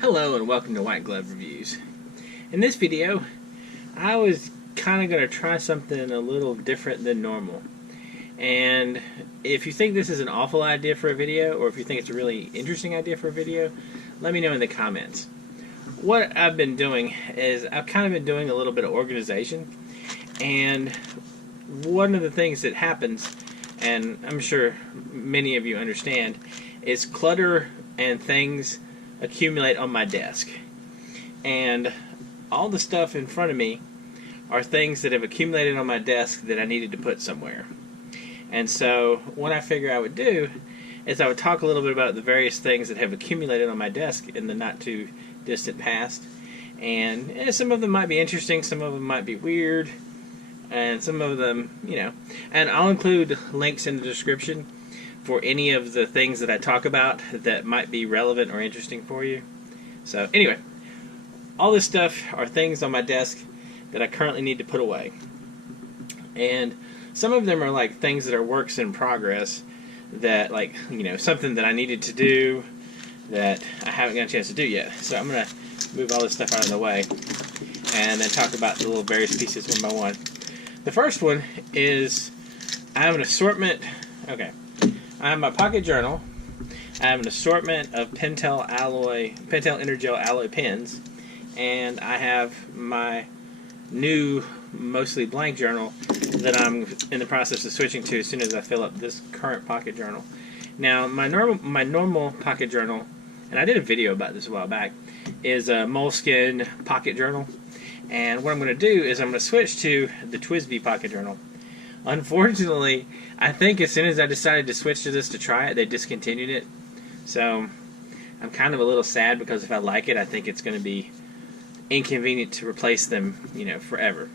Hello and welcome to White Glove Reviews. In this video, I was kind of going to try something a little different than normal. And if you think this is an awful idea for a video, or if you think it's a really interesting idea for a video, let me know in the comments. What I've been doing is I've kind of been doing a little bit of organization. And one of the things that happens, and I'm sure many of you understand, is clutter and things accumulate on my desk. And all the stuff in front of me are things that have accumulated on my desk that I needed to put somewhere. And so what I figure I would do is I would talk a little bit about the various things that have accumulated on my desk in the not too distant past. And some of them might be interesting, some of them might be weird, and some of them, and I'll include links in the description for any of the things that I talk about that might be relevant or interesting for you. So anyway, all this stuff are things on my desk that I currently need to put away. And some of them are like things that are works in progress that, like, something that I needed to do that I haven't got a chance to do yet. So I'm going to move all this stuff out of the way and then talk about the little various pieces one by one. The first one is I have an assortment. Okay. I have my pocket journal. I have an assortment of Pentel Energel alloy pens, and I have my new, mostly blank journal that I'm in the process of switching to as soon as I fill up this current pocket journal. Now, my normal pocket journal, and I did a video about this a while back, is a moleskin pocket journal. And what I'm going to do is I'm going to switch to the TWSBI pocket journal. Unfortunately, I think as soon as I decided to switch to this to try it, they discontinued it. So I'm kind of a little sad because if I like it, I think it's going to be inconvenient to replace them, forever.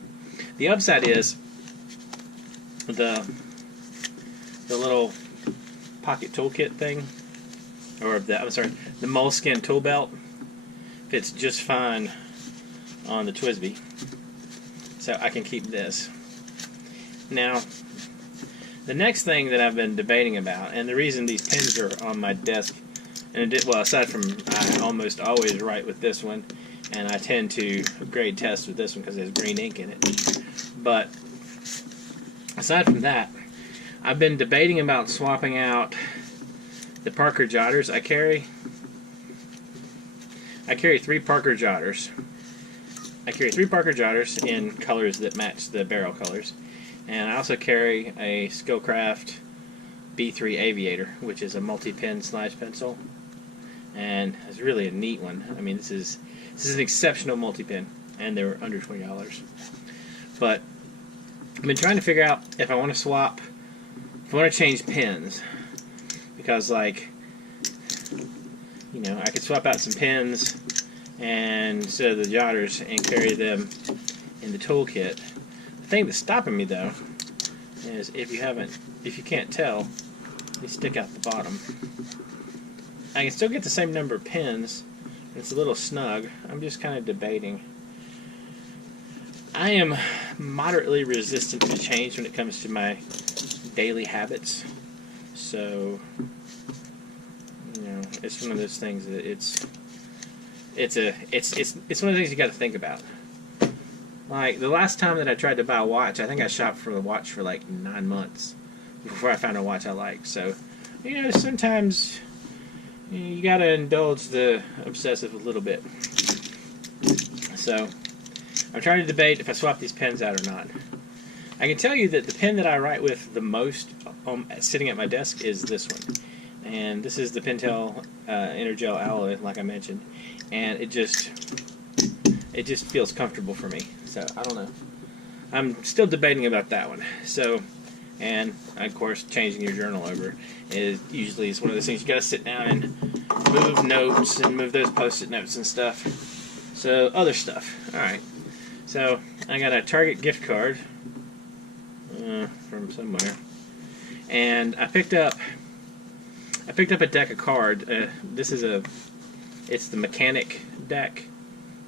The upside is the little pocket toolkit thing, or the moleskin tool belt fits just fine on the TWSBI. So I can keep this. Now, the next thing that I've been debating about, and the reason these pens are on my desk, and aside from I almost always write with this one, and I tend to grade test with this one because there's green ink in it. But aside from that, I've been debating about swapping out the Parker Jotters I carry. I carry 3 Parker Jotters. I carry 3 Parker Jotters in colors that match the barrel colors. And I also carry a Skillcraft B3 Aviator, which is a multi-pen slash pencil, and it's really a neat one. I mean, this is an exceptional multi-pen, and they were under $20. But I've been trying to figure out if I want to swap, if I want to change pens, because I could swap out some pens and instead of the Jotters and carry them in the toolkit. The thing that's stopping me though is if you can't tell, they stick out the bottom. I can still get the same number of pens. It's a little snug. I'm just kind of debating. I am moderately resistant to change when it comes to my daily habits. So, it's one of those things that it's one of the things you got to think about. Like, the last time that I tried to buy a watch, I think I shopped for a watch for like 9 months before I found a watch I liked. So, sometimes you got to indulge the obsessive a little bit. So, I'm trying to debate if I swap these pens out or not. I can tell you that the pen that I write with the most sitting at my desk is this one. And this is the Pentel Energel alloy, like I mentioned. And it just feels comfortable for me. So, I don't know. I'm still debating about that one. So, and of course, changing your journal over is one of those things you got to sit down and move notes and move those post-it notes and stuff. So, other stuff. All right. So, I got a Target gift card from somewhere, and I picked up a deck of cards. It's the Mechanic deck,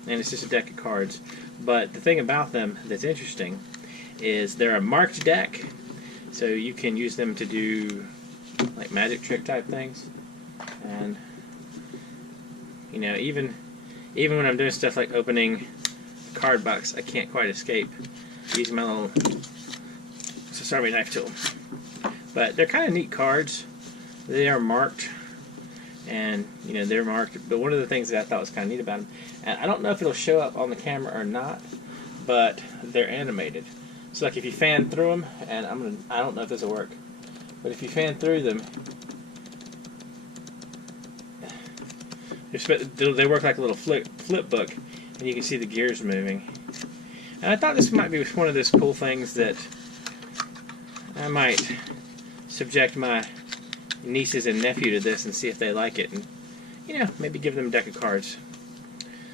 and it's just a deck of cards. But the thing about them that's interesting is they're a marked deck, so you can use them to do like magic trick type things. And You know, even when I'm doing stuff like opening a card box, I can't quite escape using my little Sasami knife tool. But they're kind of neat cards. They are marked, and you know they're marked. But one of the things that I thought was kind of neat about them, and I don't know if it'll show up on the camera or not, but they're animated. So like if you fan through them, and I don't know if this will work, but if you fan through them, they work like a little flip book, and you can see the gears moving. And I thought this might be one of those cool things that I might subject my nieces and nephew to this and see if they like it, and you know, maybe give them a deck of cards.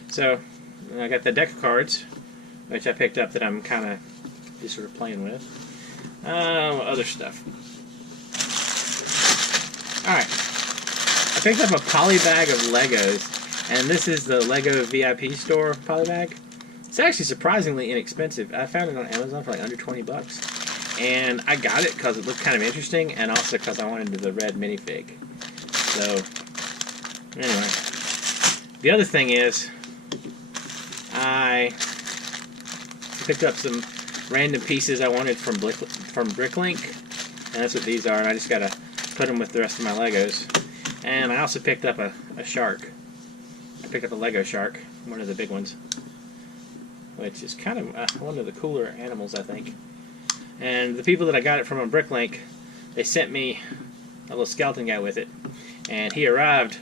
So I got the deck of cards, which I picked up that I'm kind of just sort of playing with. Other stuff. Alright. I picked up a poly bag of Legos, and this is the Lego VIP store poly bag. It's actually surprisingly inexpensive. I found it on Amazon for like under 20 bucks. And I got it because it looked kind of interesting, and also because I wanted the red minifig. So, anyway. The other thing is, I picked up some random pieces I wanted from Bricklink, and that's what these are, and I just got to put them with the rest of my Legos. And I also picked up a shark. I picked up a Lego shark, one of the big ones, which is kind of one of the cooler animals, I think. And the people that I got it from on Bricklink, they sent me a little skeleton guy with it, and he arrived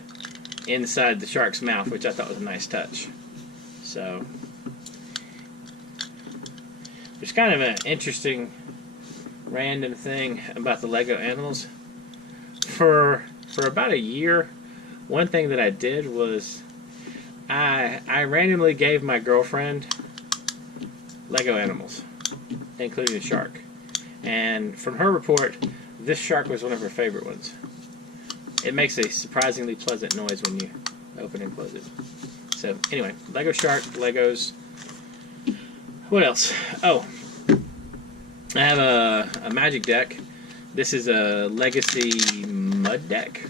inside the shark's mouth, which I thought was a nice touch. So there's kind of an interesting random thing about the Lego animals. For about a year, one thing that I did was I randomly gave my girlfriend Lego animals, including a shark. And from her report, this shark was one of her favorite ones. It makes a surprisingly pleasant noise when you open and close it. So anyway, Lego shark, Legos. What else? Oh, I have a magic deck. This is a Legacy Mud deck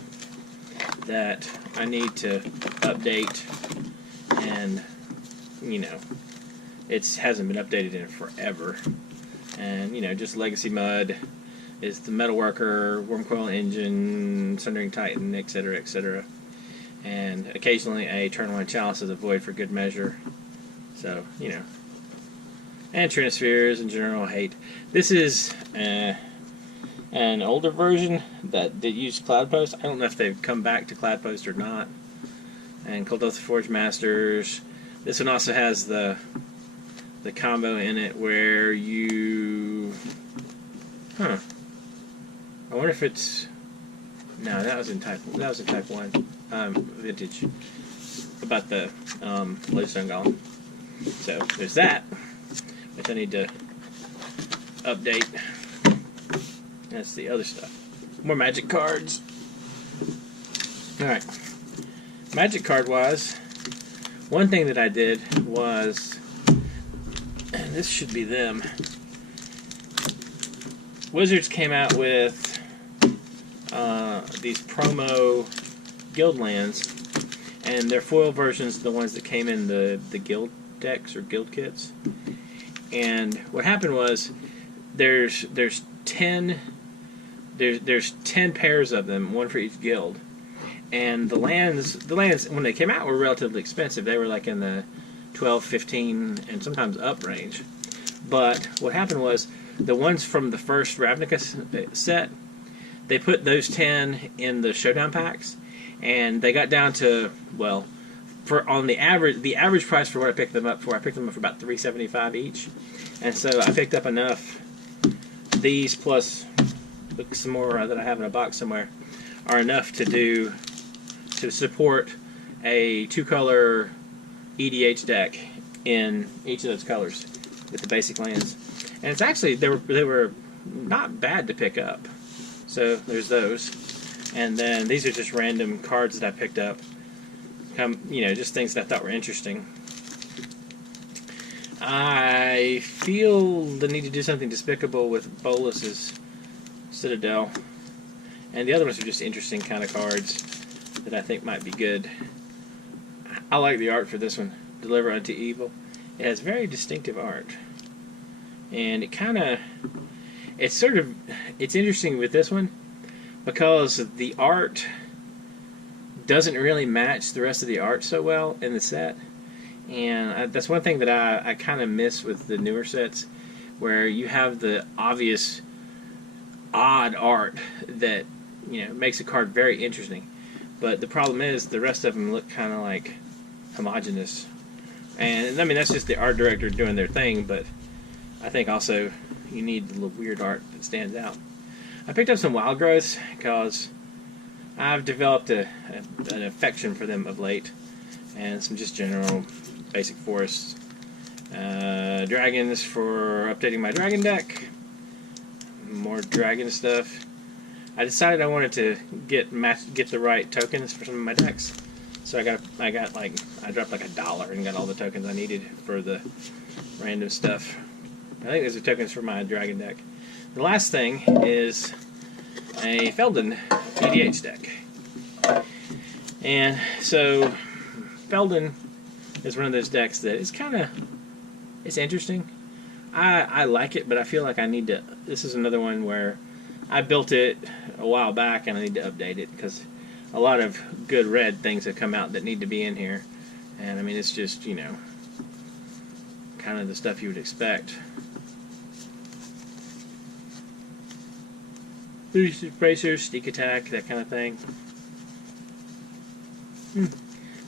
that I need to update, and you know, it hasn't been updated in forever. And you know, just Legacy Mud is the Metalworker, Wormcoil Engine, Sundering Titan, etc., etc. And occasionally a Eternal One Chalice of the Void for good measure. So, you know. And Trinospheres and General Hate. This is an older version that used Cloudpost. I don't know if they've come back to Cloudpost or not. And Kuldoth Forge Masters. This one also has the combo in it where you... I wonder if it's... No, that was in Type 1. Vintage. About the Lodestone Golem. So, there's that, which I need to update. That's the other stuff. More magic cards. Alright. Magic card-wise, one thing that I did was... And this should be them. Wizards came out with these promo guild lands, and their foil versions, the ones that came in the guild decks or guild kits. And what happened was there's 10 pairs of them, one for each guild. And the lands when they came out were relatively expensive. They were like in the 12, 15, and sometimes up range. But what happened was the ones from the first Ravnica set, they put those 10 in the showdown packs, and they got down to, well, the average price for what I picked them up for, I picked them up for about $3.75 each. And so I picked up enough. These plus some more that I have in a box somewhere are enough to support a 2-color EDH deck in each of those colors with the basic lands. And it's actually, they were not bad to pick up. So there's those. And then these are just random cards that I picked up. You know, just things that I thought were interesting. I feel the need to do something despicable with Bolas's Citadel. And the other ones are just interesting kind of cards that I think might be good. I like the art for this one, Deliver Unto Evil. It has very distinctive art. And it kind of, it's interesting with this one because the art doesn't really match the rest of the art so well in the set. And that's one thing that I kind of miss with the newer sets, where you have the obvious odd art that, you know, makes a card very interesting. But the problem is the rest of them look kind of like homogenous. And I mean, that's just the art director doing their thing, but I think also you need the little weird art that stands out. I picked up some wild growths because I've developed an affection for them of late, and some just general basic forests. Dragons for updating my dragon deck. More dragon stuff. I decided I wanted to get the right tokens for some of my decks, so I dropped like $1 and got all the tokens I needed for the random stuff. I think those are tokens for my dragon deck. The last thing is a Felden EDH deck, and so Felden is one of those decks that is it's interesting. I like it, but I feel like I need to. This is another one where I built it a while back and I need to update it because a lot of good red things have come out that need to be in here. And I mean, it's just, you know, kind of the stuff you would expect. Bracers, sneak attack, that kind of thing.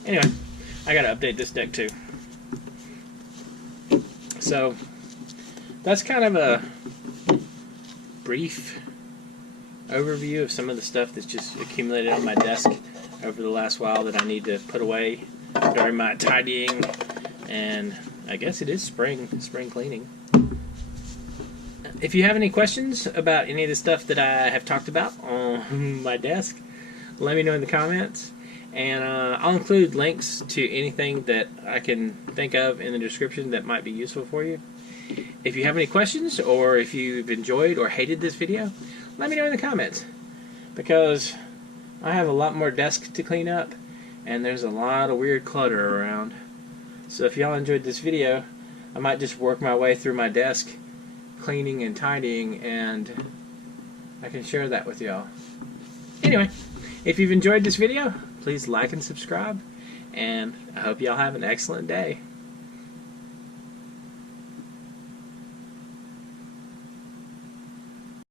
Anyway, I gotta update this deck too. So that's kind of a brief overview of some of the stuff that's just accumulated on my desk over the last while that I need to put away during my tidying, and I guess it is spring cleaning. If you have any questions about any of the stuff that I have talked about on my desk, let me know in the comments, and I'll include links to anything that I can think of in the description that might be useful for you. If you have any questions, or if you've enjoyed or hated this video, let me know in the comments, because I have a lot more desk to clean up, and there's a lot of weird clutter around. So if y'all enjoyed this video, I might just work my way through my desk, cleaning and tidying, and I can share that with y'all. Anyway, if you've enjoyed this video, please like and subscribe, and I hope y'all have an excellent day.